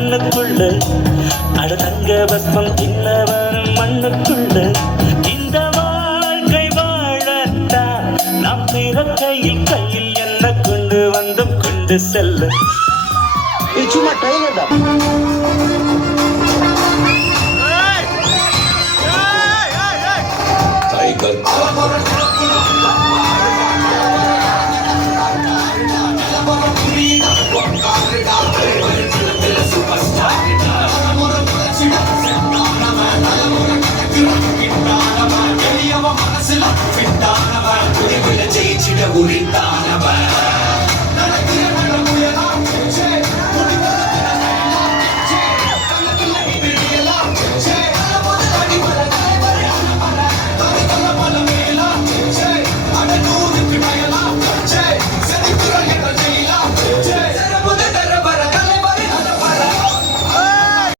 கண்ணுக்குள்ள அட தங்க பஸ்மம் தின்னவனும் மண்ணுக்குள்ள இந்த வாழ்க்கை வாழத்தான் நாம் பிறக்கையில் கையில் என்ன கொண்டு வந்தும் கொண்டு செல்ல சும்மா ட்ரைலர் தான். ஜெயிச்சிட உரித்தா